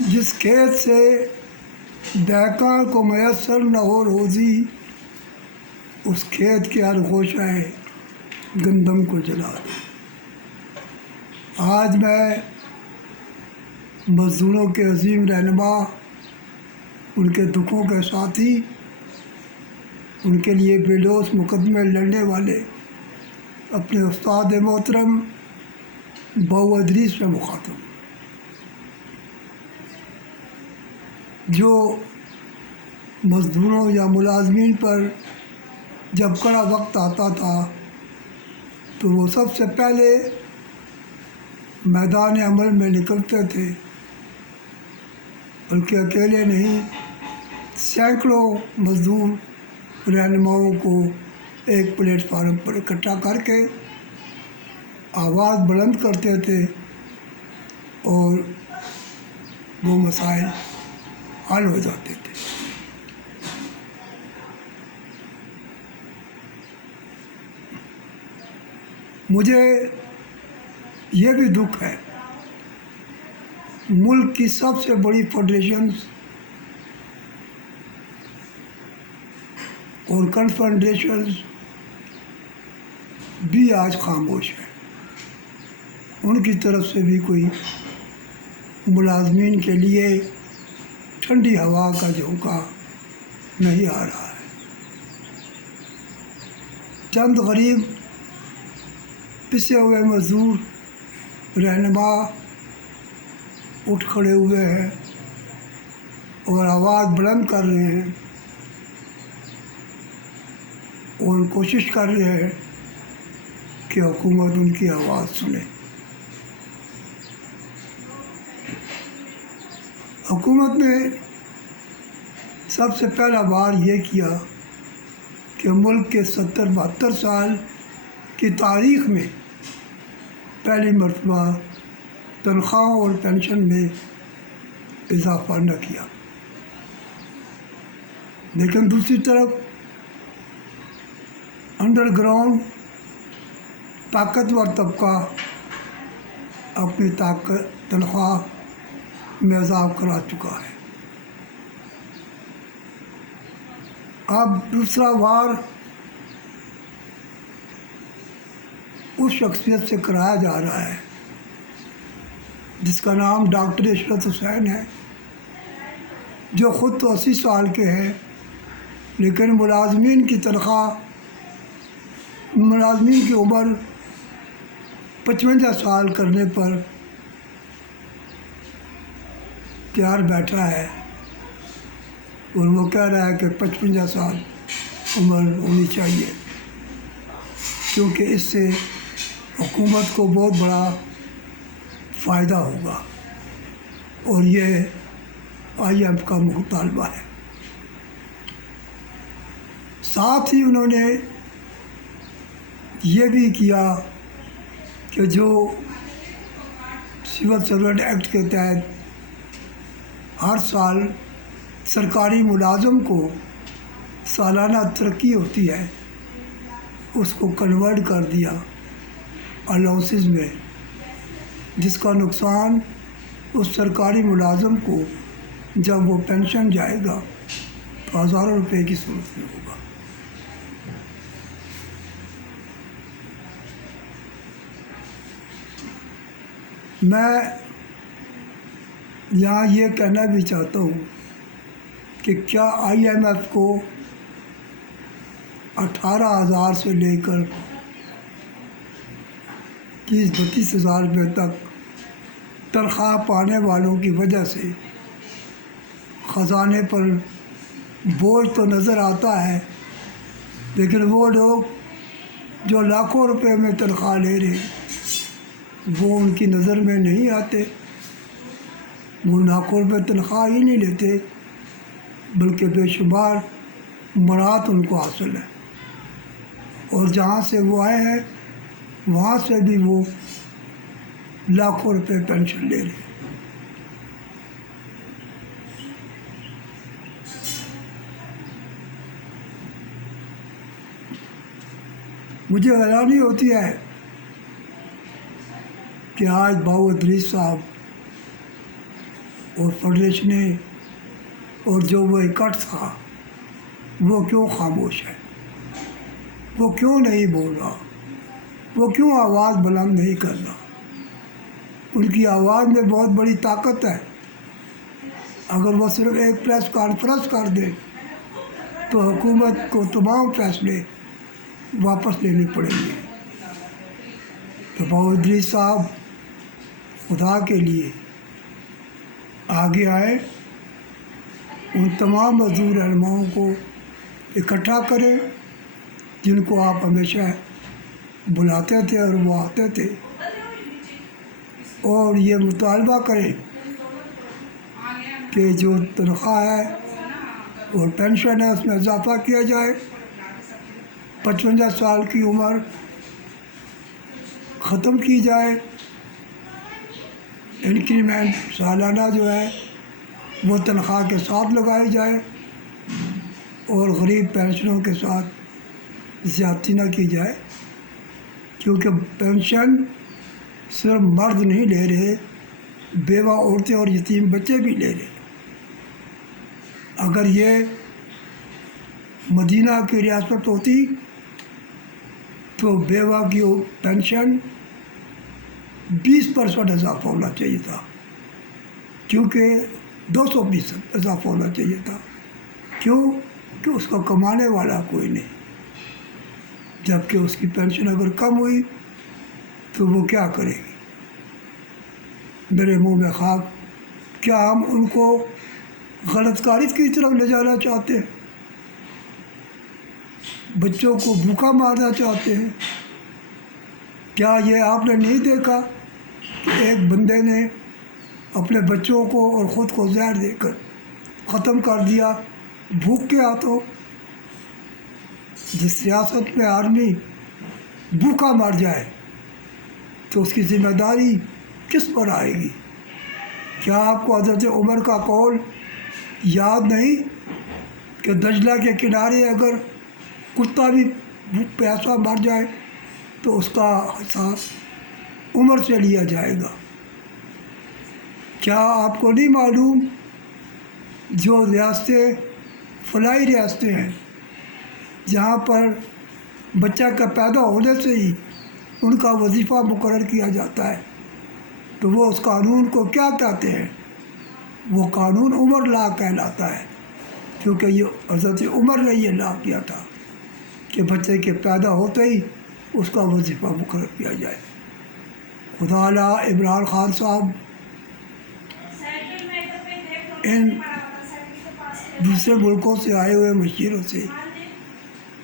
جس کھیت سے دہقان کو میسر نہ ہو روزی، اس کھیت کے ہر گوشہ گندم کو جلا دو۔ آج میں مزدوروں کے عظیم رہنما، ان کے دکھوں کے ساتھی، ان کے لیے بے لوث مقدمے لڑنے والے اپنے استاد محترم بابو ادریس میں مخاطب ہوں، جو مزدوروں یا ملازمین پر جب کڑا وقت آتا تھا تو وہ سب سے پہلے میدان عمل میں نکلتے تھے، بلکہ اکیلے نہیں، سینکڑوں مزدور رہنماؤں کو ایک پلیٹ فارم پر اکٹھا کر کے آواز بلند کرتے تھے اور وہ مسائل حل ہو جاتے تھے۔ مجھے یہ بھی دکھ ہے، ملک کی سب سے بڑی فیڈریشنز اور کنفیڈریشنز بھی آج خاموش ہیں، ان کی طرف سے بھی کوئی ملازمین کے لیے ٹھنڈی ہوا کا جھونکا نہیں آ رہا ہے۔ چند غریب پسے ہوئے مزدور رہنما اٹھ کھڑے ہوئے ہیں اور آواز بلند کر رہے ہیں اور کوشش کر رہے ہیں کہ حکومت ان کی آواز سنے۔ حکومت نے سب سے پہلا بار یہ کیا کہ ملک کے 70-72 سال کی تاریخ میں پہلی مرتبہ تنخواہوں اور پینشن میں اضافہ نہ کیا، لیکن دوسری طرف انڈر گراؤنڈ طاقتور طبقہ اپنی تنخواہ میں اضافہ کرا چکا ہے۔ اب دوسرا وار اس شخصیت سے کرایا جا رہا ہے جس کا نام ڈاکٹر عشرت حسین ہے، جو خود تو 80 سال کے ہیں، لیکن ملازمین کی عمر 55 سال کرنے پر تیار بیٹھا ہے، اور وہ کہہ رہا ہے کہ 55 سال عمر ہونی چاہیے، کیونکہ اس سے حکومت کو بہت بڑا فائدہ ہوگا، اور یہ IMF کا مطالبہ ہے۔ ساتھ ہی انہوں نے یہ بھی کیا کہ جو سول سرونٹ ایکٹ کے تحت ہر سال سرکاری ملازم کو سالانہ ترقی ہوتی ہے، اس کو کنورٹ کر دیا الاؤنسز میں، جس کا نقصان اس سرکاری ملازم کو جب وہ پینشن جائے گا تو ہزاروں روپے کی صورت میں ہوگا۔ میں یہاں یہ کہنا بھی چاہتا ہوں کہ کیا IMF کو 18,000 سے لے کر 30-32 ہزار روپے تک تنخواہ پانے والوں کی وجہ سے خزانے پر بوجھ تو نظر آتا ہے، لیکن وہ لوگ جو لاکھوں روپے میں تنخواہ لے رہے ہیں وہ ان کی نظر میں نہیں آتے، وہ لاکھوں روپے تنخواہ ہی نہیں لیتے، بلکہ بے شمار مراد ان کو حاصل ہے، اور جہاں سے وہ آئے ہیں وہاں سے بھی وہ لاکھوں روپے پینشن لے رہے ہیں۔ مجھے حیرانی ہوتی ہے کہ آج بابو ادریس صاحب اور فیڈریشنیں اور جو وہ اکٹھ تھا وہ کیوں خاموش ہے؟ وہ کیوں نہیں بول رہا؟ وہ کیوں آواز بلند نہیں کر رہا؟ ان کی آواز میں بہت بڑی طاقت ہے. اگر وہ صرف ایک پریس کانفرنس کر دے تو حکومت کو تمام فیصلے واپس لینے پڑیں گے. تو بابو ادریس صاحب خدا کے لیے آگے آئے، ان تمام مزدور رہنماؤں کو اکٹھا کریں جن کو آپ ہمیشہ بلاتے تھے اور وہ آتے تھے، اور یہ مطالبہ کریں کہ جو تنخواہ ہے اور پینشن ہے اس میں اضافہ کیا جائے. 55 سال کی عمر ختم کی جائے. انکریمنٹ سالانہ جو ہے وہ تنخواہ کے ساتھ لگائی جائے، اور غریب پینشنوں کے ساتھ زیادتی نہ کی جائے، کیونکہ پینشن صرف مرد نہیں لے رہے، بیوہ عورتیں اور یتیم بچے بھی لے رہے. اگر یہ مدینہ کی ریاست ہوتی تو بیوہ کی پینشن 20% اضافہ ہونا چاہیے تھا، کیونکہ 200% اضافہ ہونا چاہیے تھا. کیوں؟ کہ اس کا کمانے والا کوئی نہیں. جبکہ اس کی پینشن اگر کم ہوئی تو وہ کیا کرے گی؟ میرے منہ میں خاک. کیا ہم ان کو غلط کاری کی طرف لے جانا چاہتے ہیں؟ بچوں کو بھوکا مارنا چاہتے ہیں؟ کیا یہ آپ نے نہیں دیکھا کہ ایک بندے نے اپنے بچوں کو اور خود کو زہر دے کر ختم کر دیا بھوک کے ہاتھوں؟ جس ریاست میں آدمی بھوکا مر جائے تو اس کی ذمہ داری کس پر آئے گی؟ کیا آپ کو حضرت عمر کا قول یاد نہیں کہ دجلہ کے کنارے اگر کتا بھی پیاسا مر جائے تو اس کا حساب عمر سے لیا جائے گا؟ کیا آپ کو نہیں معلوم جو ریاستیں فلاحی ریاستیں ہیں جہاں پر بچہ کا پیدا ہونے سے ہی ان کا وظیفہ مقرر کیا جاتا ہے، تو وہ اس قانون کو کیا کہتے ہیں؟ وہ قانون عمر لا کہلاتا ہے، کیونکہ یہ حضرت عمر نے یہ لا کیا تھا کہ بچے کے پیدا ہوتے ہی اس کا وظیفہ مقرر کیا جائے. خدا اللہ عمران خان صاحب ان دوسرے ملکوں سے آئے ہوئے مشیروں سے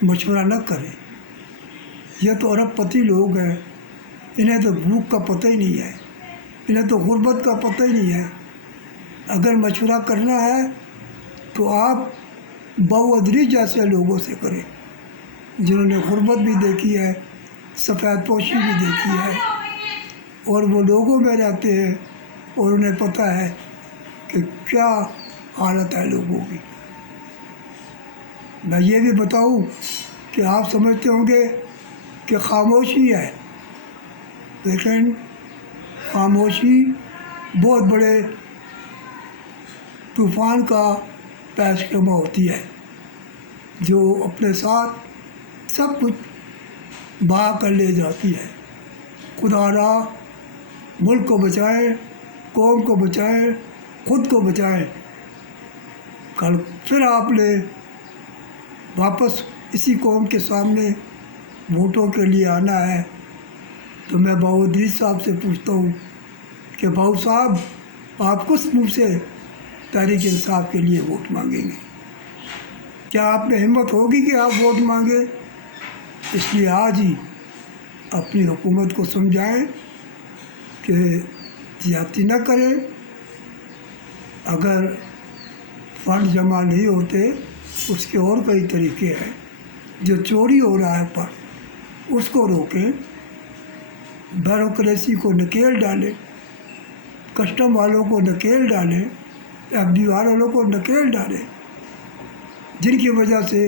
مشورہ نہ کریں. یہ تو ارب پتی لوگ ہیں، انہیں تو بھوک کا پتہ ہی نہیں ہے، انہیں تو غربت کا پتہ ہی نہیں ہے. اگر مشورہ کرنا ہے تو آپ بابو ادریس جیسے لوگوں سے کریں جنہوں نے غربت بھی دیکھی ہے، سفید پوشی بھی دیکھی ہے، اور وہ لوگوں میں رہتے ہیں اور انہیں پتہ ہے کہ کیا حالت ہے لوگوں کی. میں یہ بھی بتاؤں کہ آپ سمجھتے ہوں گے کہ خاموشی ہے، لیکن خاموشی بہت بڑے طوفان کا پیش خیمہ ہوتی ہے جو اپنے ساتھ سب کچھ بہا کر لے جاتی ہے. خدا را ملک کو بچائیں، قوم کو بچائیں، خود کو بچائیں. کل پھر آپ نے واپس اسی قوم کے سامنے ووٹوں کے لیے آنا ہے، تو میں بابو ادریس صاحب سے پوچھتا ہوں کہ بابو صاحب آپ کس منہ سے تحریک انصاف کے لیے ووٹ مانگیں گے؟ کیا آپ میں ہمت ہوگی کہ آپ ووٹ مانگیں؟ اس لیے آج ہی اپنی حکومت کو سمجھائیں کہ زیادتی نہ کریں. اگر فنڈ جمع نہیں ہوتے اس کے اور کئی طریقے ہیں. جو چوری ہو رہا ہے پر اس کو روکیں، بیوروکریسی کو نکیل ڈالیں، کسٹم والوں کو نکیل ڈالیں، ایف ڈی والوں کو نکیل ڈالیں، جن کی وجہ سے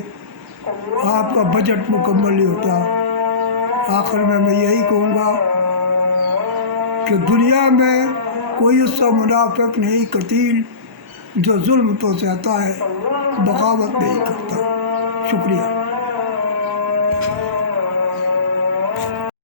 آپ کا بجٹ مکمل نہیں ہوتا. آخر میں یہی کہوں گا کہ دنیا میں کوئی اس کا منافق نہیں قتیل جو ظلم تو سہتا ہے بغاوت نہیں کرتا۔ شکریہ۔